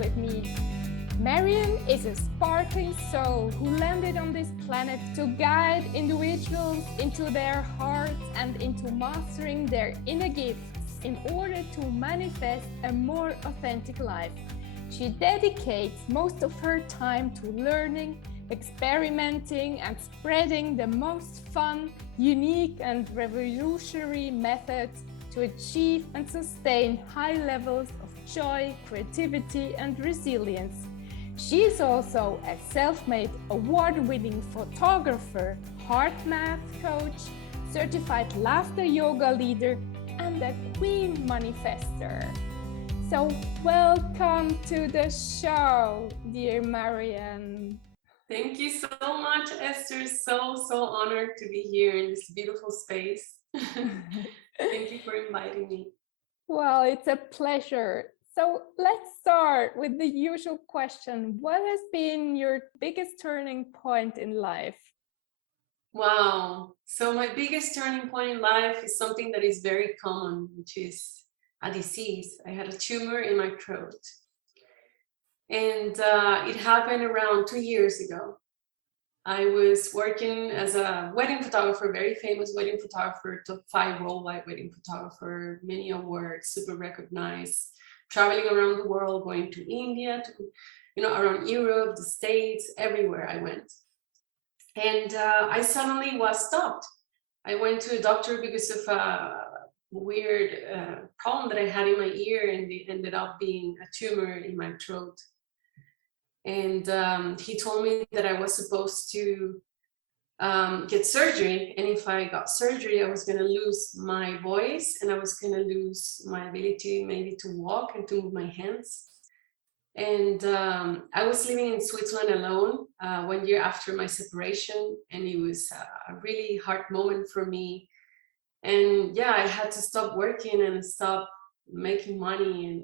with me. Marian is a sparkling soul who landed on this planet to guide individuals into their hearts and into mastering their inner gifts in order to manifest a more authentic life. She dedicates most of her time to learning, experimenting, and spreading the most fun, unique, and revolutionary methods to achieve and sustain high levels of joy, creativity, and resilience. She is also a self-made, award-winning photographer, heartmath coach, certified laughter yoga leader, and a queen manifester. So welcome to the show, dear Marian. Thank you so much, Esther. So honored to be here in this beautiful space. Thank you for inviting me. Well, it's a pleasure. So let's start with the usual question. What has been your biggest turning point in life? Wow. So my biggest turning point in life is something that is very common, which is a disease. I had a tumor in my throat. And it happened around 2 years ago. I was working as a wedding photographer, very famous wedding photographer, top 5 worldwide wedding photographer, many awards, super recognized, traveling around the world, going to India, to around Europe, the States, everywhere I went. And I suddenly was stopped. I went to a doctor because of a weird problem that I had in my ear, and it ended up being a tumor in my throat. And he told me that I was supposed to get surgery, and if I got surgery, I was going to lose my voice, and I was going to lose my ability maybe to walk and to move my hands. And I was living in Switzerland alone 1 year after my separation, and it was a really hard moment for me. And yeah, I had to stop working and stop making money, and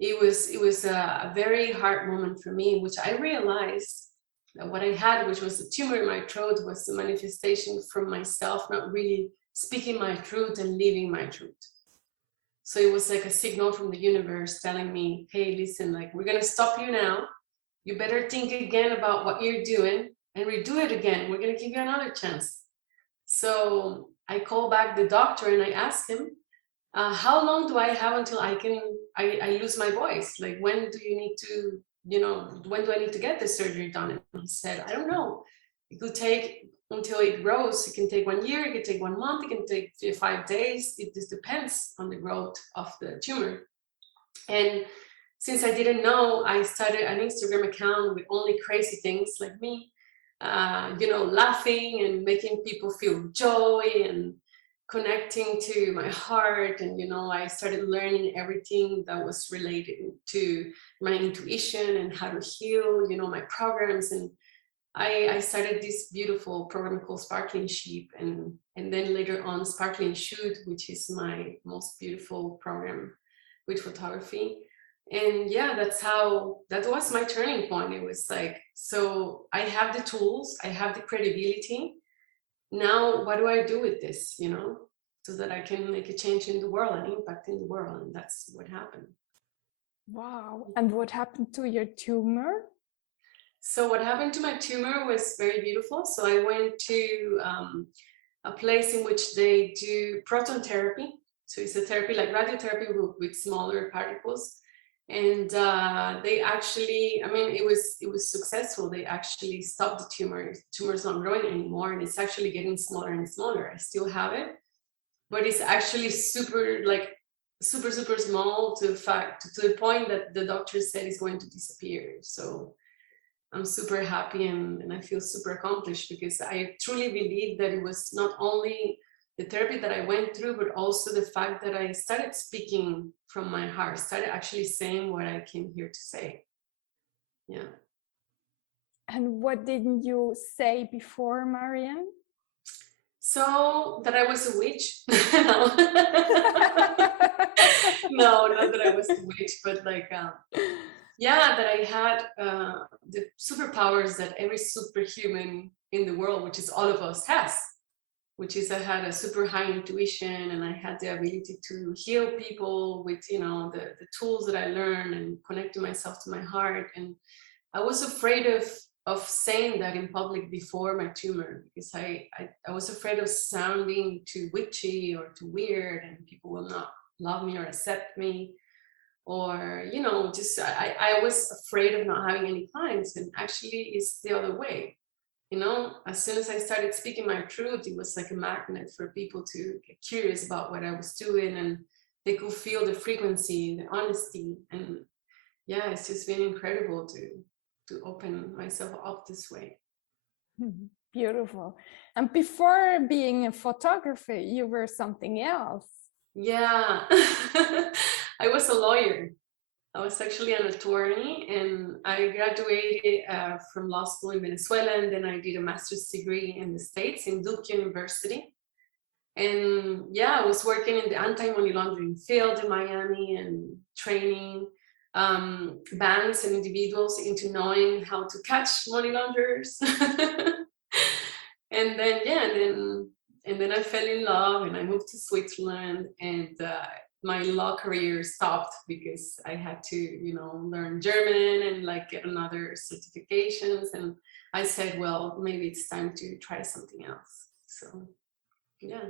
it was a very hard moment for me, in which I realized that what I had, which was a tumor in my throat, was the manifestation from myself not really speaking my truth and living my truth. So it was like a signal from the universe telling me, hey, listen, like, we're going to stop you now. You better think again about what you're doing and redo it again. We're going to give you another chance. So I called back the doctor and I asked him, how long do I have until I lose my voice? Like, when do you need to, when do I need to get this surgery done? And he said, I don't know. It could take until it grows. It can take 1 year, it can take 1 month, it can take 5 days. It just depends on the growth of the tumor. And since I didn't know, I started an Instagram account with only crazy things like me, laughing and making people feel joy and connecting to my heart. And I started learning everything that was related to my intuition and how to heal, my programs. And I started this beautiful program called Sparkling Sheep, and then later on Sparkling Shoot, which is my most beautiful program with photography. And yeah, that was my turning point. It was like, so I have the tools, I have the credibility. Now, what do I do with this, so that I can make a change in the world and impact in the world? And that's what happened. Wow. And what happened to your tumor? So what happened to my tumor was very beautiful. So I went to a place in which they do proton therapy. So it's a therapy like radiotherapy with smaller particles. And they actually, it was successful. They actually stopped the tumor. The tumor's not growing anymore, and it's actually getting smaller and smaller. I still have it, but it's actually super small to the point that the doctor said it's going to disappear. So I'm super happy and I feel super accomplished, because I truly believe that it was not only the therapy that I went through, but also the fact that I started speaking from my heart, started actually saying what I came here to say. Yeah. And what didn't you say before, Marian? So that I was a witch. No. No, not that I was a witch, but like, yeah, that I had the superpowers that every superhuman in the world, which is all of us, has. which is I had a super high intuition, and I had the ability to heal people with, you know, the tools that I learned, and connecting myself to my heart. And I was afraid of saying that in public before my tumor, because I was afraid of sounding too witchy or too weird, and people will not love me or accept me, or, you know, just I was afraid of not having any clients. And actually it's the other way. You know, as soon as I started speaking my truth, it was like a magnet for people to get curious about what I was doing, and they could feel the frequency, the honesty. And yeah, it's just been incredible to open myself up this way. Beautiful. And before being a photographer, you were something else. Yeah, I was a lawyer. I was actually an attorney, and I graduated from law school in Venezuela, and then I did a master's degree in the States in Duke University. And yeah, I was working in the anti-money laundering field in Miami, and training banks and individuals into knowing how to catch money launderers. And then, yeah, and then I fell in love, and I moved to Switzerland, and my law career stopped because I had to, you know, learn German and like get another certifications. And I said, well, maybe it's time to try something else. So, yeah.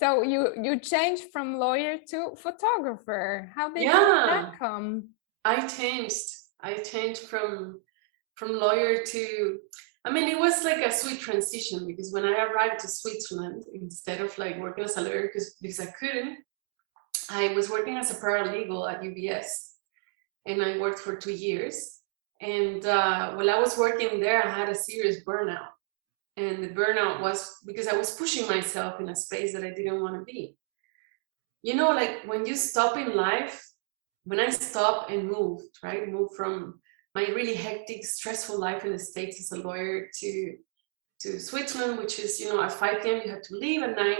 So you changed from lawyer to photographer. How did that come? I changed from lawyer to, I mean, it was like a sweet transition, because when I arrived to Switzerland, instead of like working as a lawyer, because I couldn't, I was working as a paralegal at UBS, and I worked for 2 years. And while I was working there, I had a serious burnout. And the burnout was because I was pushing myself in a space that I didn't want to be. You know, like when you stop in life, when I stopped and moved, right? Moved from my really hectic, stressful life in the States as a lawyer to Switzerland, which is, you know, at 5 p.m. you have to leave, at 9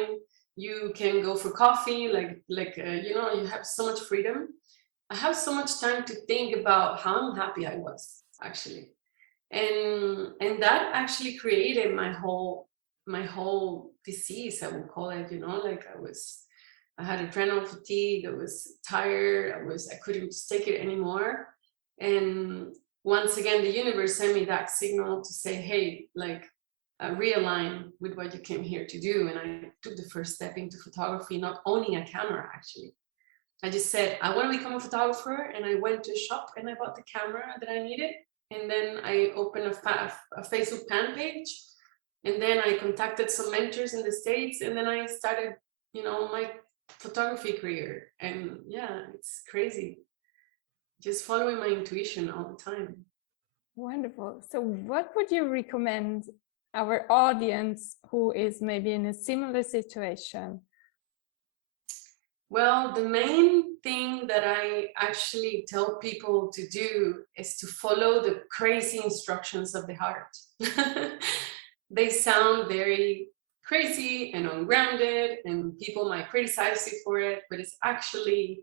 you can go for coffee, you know, you have so much freedom. I have so much time to think about how unhappy I was, actually. And that actually created my whole disease, I would call it, you know, like I had adrenal fatigue, I was tired, I couldn't just take it anymore. And once again, the universe sent me that signal to say, hey, like, realign with what you came here to do. And I took the first step into photography, not owning a camera, actually. I just said, I want to become a photographer. And I went to a shop and I bought the camera that I needed. And then I opened a Facebook fan page. And then I contacted some mentors in the States. And then I started, you know, my photography career. And yeah, it's crazy. Just following my intuition all the time. Wonderful. So what would you recommend our audience who is maybe in a similar situation? Well, the main thing that I actually tell people to do is to follow the crazy instructions of the heart. They sound very crazy and ungrounded, and people might criticize you for it, but it's actually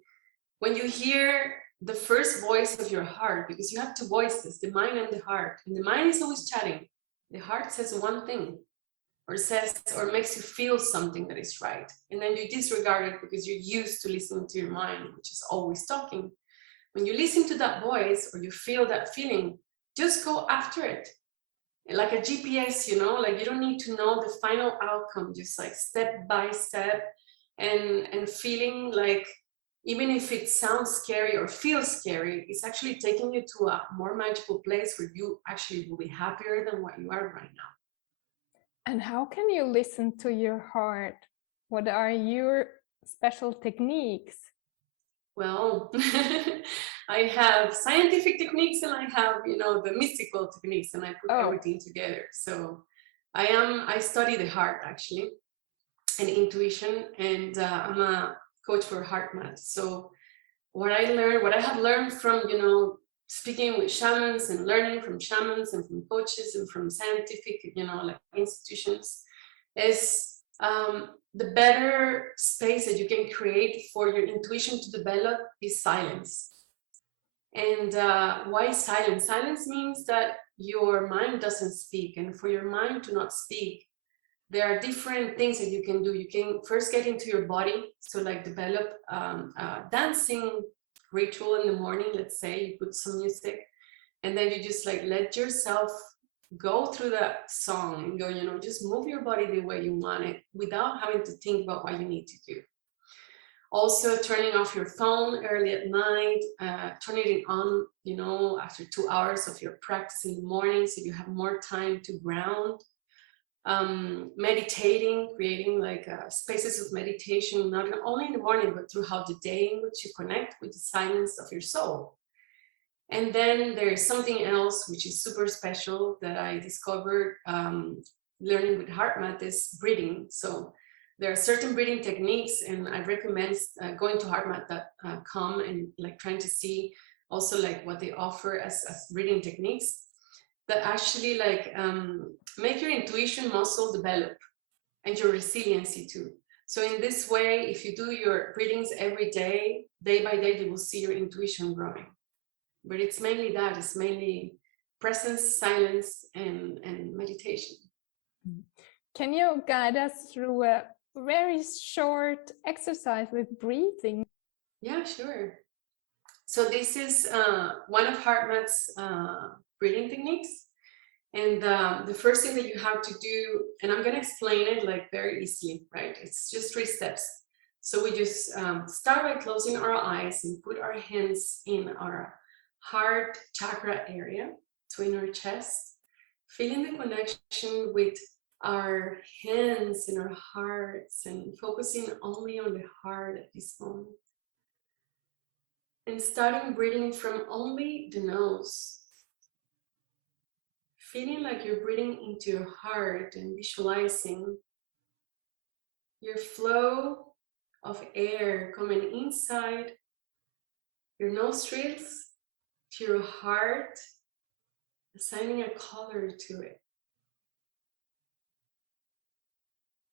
when you hear the first voice of your heart, because you have two voices, the mind and the heart, and the mind is always chatting. The heart says one thing, or says or makes you feel something that is right, and then you disregard it because you're used to listening to your mind, which is always talking. When you listen to that voice or you feel that feeling, just go after it, like a GPS, you know, like you don't need to know the final outcome, just like step by step, and feeling like, even if it sounds scary or feels scary, it's actually taking you to a more magical place where you actually will be happier than what you are right now. And how can you listen to your heart? What are your special techniques? Well, I have scientific techniques and I have, you know, the mystical techniques, and I put everything together. So I study the heart, actually, and intuition, and I'm a coach for heartmath. So what I have learned from, you know, speaking with shamans and learning from shamans and from coaches and from scientific, you know, like institutions, is the better space that you can create for your intuition to develop is silence. And why silence? Silence means that your mind doesn't speak, and for your mind to not speak, there are different things that you can do. You can first get into your body, so like develop a dancing ritual in the morning. Let's say you put some music, and then you just like let yourself go through that song and go, you know, just move your body the way you want it without having to think about what you need to do. Also, turning off your phone early at night, turning it on, you know, after 2 hours of your practice in the morning, so you have more time to ground. Meditating, creating like spaces of meditation, not only in the morning, but throughout the day, in which you connect with the silence of your soul. And then there's something else which is super special that I discovered learning with heartmath, is breathing. So there are certain breathing techniques, and I recommend going to heartmath.com and like trying to see also like what they offer as breathing techniques that actually like make your intuition muscle develop and your resiliency too. So in this way, if you do your breathings every day, day by day, you will see your intuition growing. But it's mainly that, it's mainly presence, silence, and meditation. Can you guide us through a very short exercise with breathing? Yeah, sure. So this is one of HeartMath's breathing techniques. And the first thing that you have to do, and I'm going to explain it like very easily, right? It's just 3 steps. So we just start by closing our eyes and put our hands in our heart chakra area, so in our chest, feeling the connection with our hands and our hearts, and focusing only on the heart at this moment. And starting breathing from only the nose. Feeling like you're breathing into your heart and visualizing your flow of air coming inside your nostrils to your heart, assigning a color to it.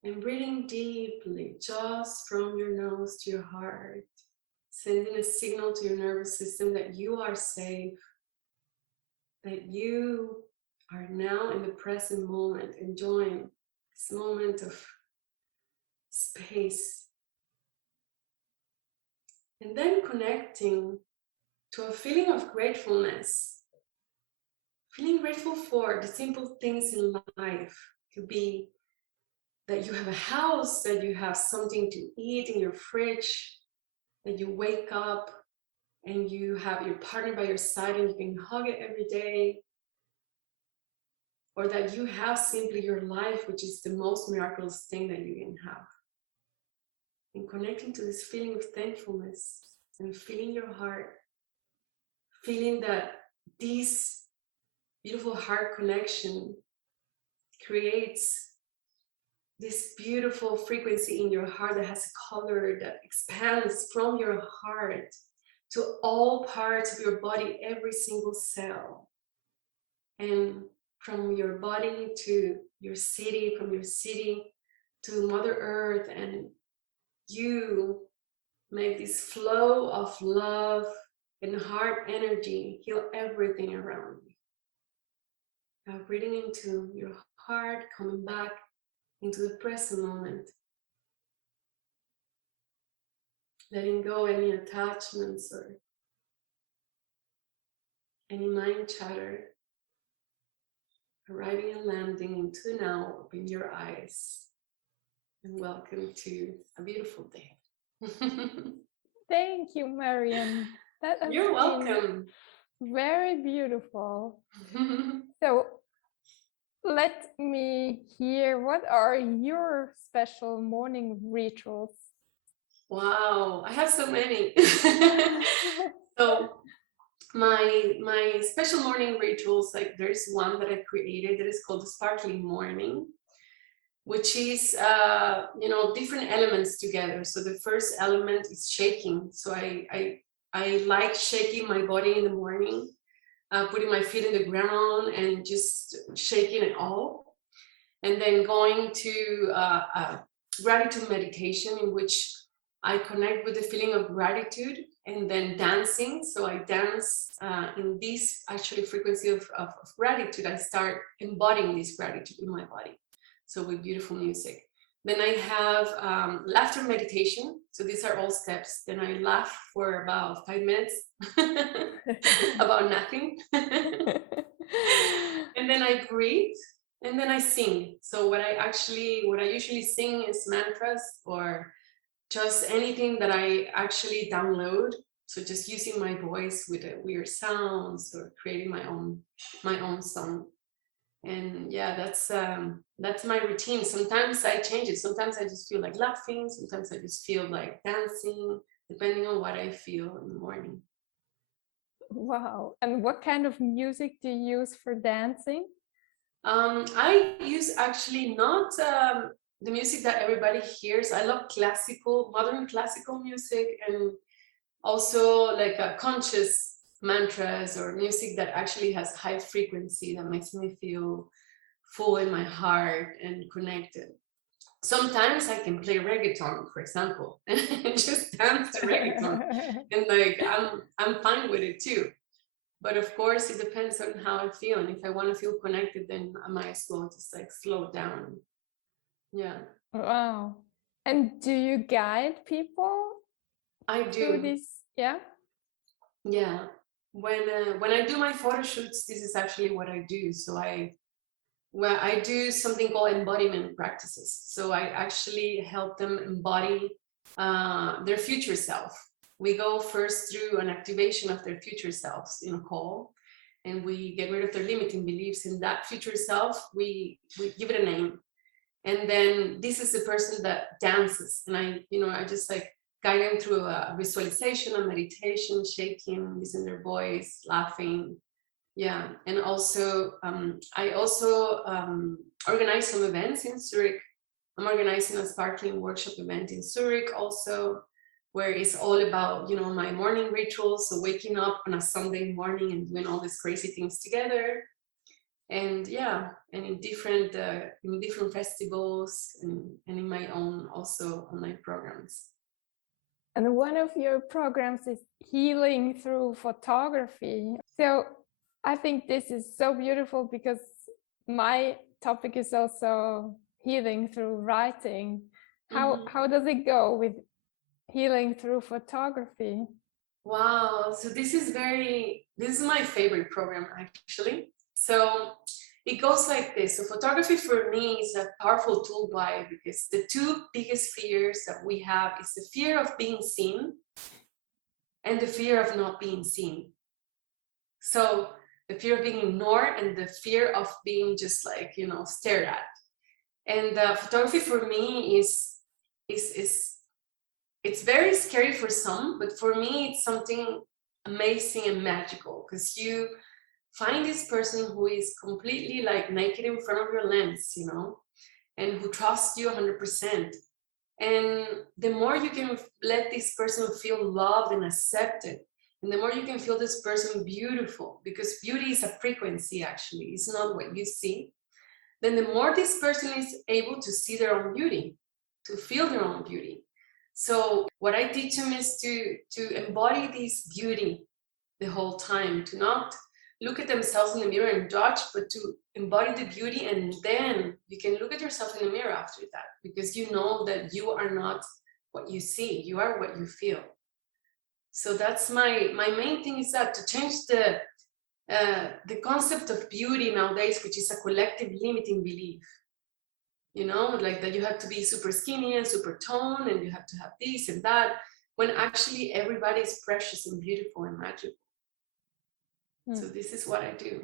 And breathing deeply just from your nose to your heart, sending a signal to your nervous system that you are safe, that you are now in the present moment, enjoying this moment of space. And then connecting to a feeling of gratefulness. Feeling grateful for the simple things in life. It could be that you have a house, that you have something to eat in your fridge, that you wake up and you have your partner by your side and you can hug it every day, or that you have simply your life, which is the most miraculous thing that you can have. And connecting to this feeling of thankfulness and feeling your heart, feeling that this beautiful heart connection creates this beautiful frequency in your heart that has a color that expands from your heart to all parts of your body, every single cell. And from your body to your city, from your city to Mother Earth, and you make this flow of love and heart energy heal everything around you. Now breathing into your heart, coming back into the present moment. Letting go any attachments or any mind chatter. Arriving and landing into now, open your eyes and welcome to a beautiful day. Thank you, Marian. You're welcome. Very beautiful. So let me hear, what are your special morning rituals? Wow, I have so many. So my special morning rituals, like there's one that I created that is called the Sparkling Morning, which is different elements together. So the first element is shaking. So I like shaking my body in the morning, putting my feet in the ground and just shaking it all. And then going to gratitude meditation, in which I connect with the feeling of gratitude, and then dancing. So I dance in this actually frequency of gratitude. I start embodying this gratitude in my body. so with beautiful music. Then I have laughter meditation. So these are all steps. Then I laugh for about 5 minutes about nothing. And then I breathe, and then I sing. So what I usually sing is mantras or just anything that I actually download. So just using my voice with weird sounds or creating my own song. And yeah, that's my routine. Sometimes I change it. Sometimes I just feel like laughing. Sometimes I just feel like dancing, depending on what I feel in the morning. Wow. And what kind of music do you use for dancing? I use actually not the music that everybody hears. I love modern classical music, and also like conscious mantras or music that actually has high frequency that makes me feel full in my heart and connected. Sometimes I can play reggaeton, for example, and just dance to reggaeton, and like I'm fine with it too. But of course, it depends on how I feel, and if I want to feel connected, then I might as well just like slow down. Yeah. Wow. And do you guide people I through do. this? Yeah. Yeah. When I do my photo shoots, this is actually what I do. So I do something called embodiment practices. So I actually help them embody their future self. We go first through an activation of their future selves in a call, and we get rid of their limiting beliefs. In that future self, we give it a name. And then this is the person that dances. And I just like guide them through a visualization, a meditation, shaking, using their voice, laughing. Yeah. And also, I also organize some events in Zurich. I'm organizing a sparkling workshop event in Zurich also, where it's all about, my morning rituals. So waking up on a Sunday morning and doing all these crazy things together. And yeah, and in different festivals and in my own also online programs. And one of your programs is healing through photography. So I think this is so beautiful because my topic is also healing through writing. How does it go with healing through photography? Wow, so this is my favorite program actually. So it goes like this. So photography for me is a powerful tool. Why? Because the two biggest fears that we have is the fear of being seen and the fear of not being seen. So the fear of being ignored and the fear of being just like, stared at. And photography for me is it's very scary for some, but for me it's something amazing and magical, because you find this person who is completely like naked in front of your lens, and who trusts you 100%. And the more you can let this person feel loved and accepted, and the more you can feel this person beautiful, because beauty is a frequency, actually, it's not what you see, then the more this person is able to see their own beauty, to feel their own beauty. So what I teach them is to embody this beauty the whole time, to not look at themselves in the mirror and judge, but to embody the beauty. And then you can look at yourself in the mirror after that, because you know that you are not what you see, you are what you feel. So that's my main thing, is that to change the concept of beauty nowadays, which is a collective limiting belief. Like that you have to be super skinny and super toned, and you have to have this and that, when actually everybody is precious and beautiful and magical. So this is what I do.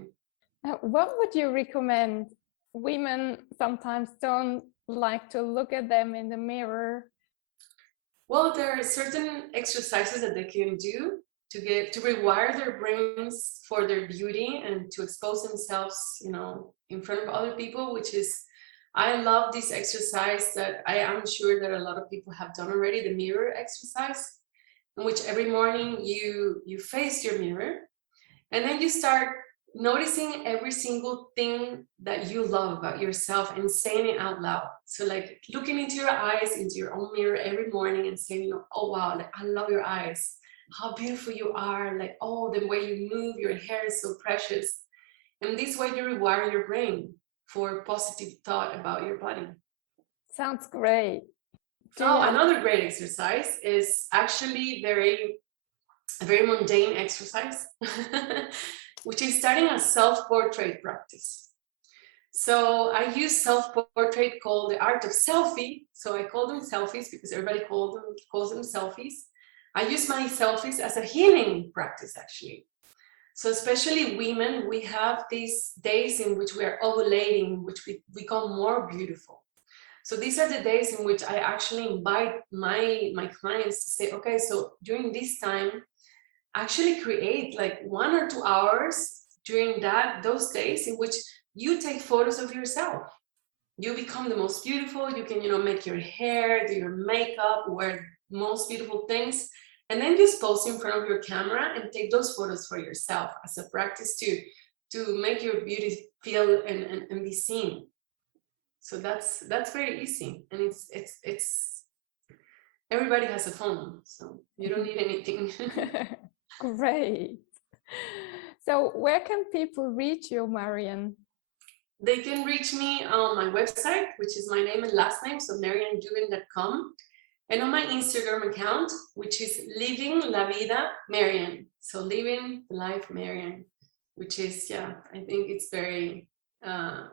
What would you recommend? Women sometimes don't like to look at them in the mirror. Well, there are certain exercises that they can do to rewire their brains for their beauty and to expose themselves, in front of other people, which is, I love this exercise that I am sure that a lot of people have done already, the mirror exercise, in which every morning you face your mirror, and then you start noticing every single thing that you love about yourself and saying it out loud. So like looking into your eyes, into your own mirror every morning and saying, oh wow, like, I love your eyes, how beautiful you are, like, oh, the way you move, your hair is so precious. And this way you rewire your brain. for positive thought about your body. Sounds great. Another great exercise is actually a very mundane exercise, which is starting a self-portrait practice. So I use self-portrait called the Art of Selfie. So I call them selfies because everybody calls them selfies. I use my selfies as a healing practice, actually. So especially women, we have these days in which we are ovulating, in which we become more beautiful. So these are the days in which I actually invite my clients to say, okay, so during this time, actually create like 1 or 2 hours during those days in which you take photos of yourself. You become the most beautiful. You can, make your hair, do your makeup, wear most beautiful things, and then just pose in front of your camera and take those photos for yourself as a practice to make your beauty feel and be seen. So that's very easy, and it's everybody has a phone, so you don't need anything. Great. So where can people reach you, Marian? They can reach me on my website, which is my name and last name, so marianduven.com, and on my Instagram account, which is Living La Vida Marian. So Living Life Marian, which is, I think it's very,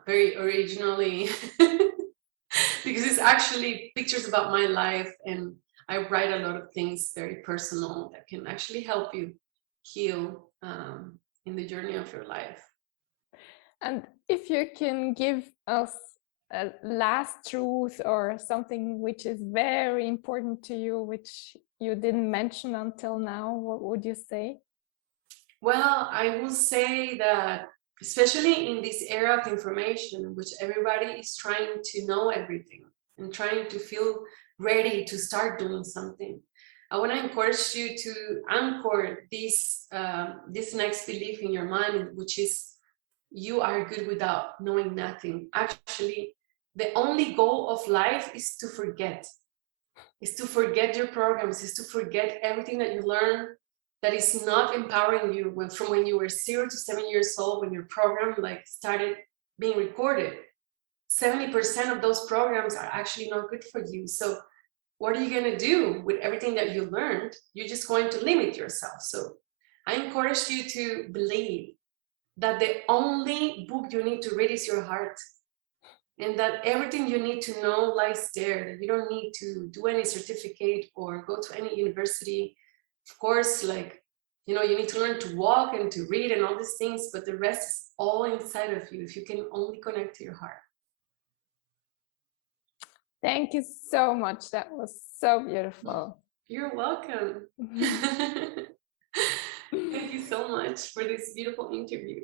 very originally, because it's actually pictures about my life, and I write a lot of things very personal that can actually help you heal in the journey of your life. And if you can give us a last truth or something which is very important to you, which you didn't mention until now, what would you say? Well, I will say that, especially in this era of information, in which everybody is trying to know everything and trying to feel ready to start doing something, I want to encourage you to anchor this next belief in your mind, which is you are good without knowing nothing. Actually, the only goal of life is to forget your programs, is to forget everything that you learn that is not empowering you from when you were 0 to 7 years old, when your program started being recorded. 70% of those programs are actually not good for you. So what are you going to do with everything that you learned? You're just going to limit yourself. So I encourage you to believe that the only book you need to read is your heart, and that everything you need to know lies there, that you don't need to do any certificate or go to any university. Of course, you need to learn to walk and to read and all these things, but the rest is all inside of you if you can only connect to your heart. Thank you so much. That was so beautiful. You're welcome. Thank you so much for this beautiful interview.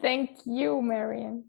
Thank you, Marian.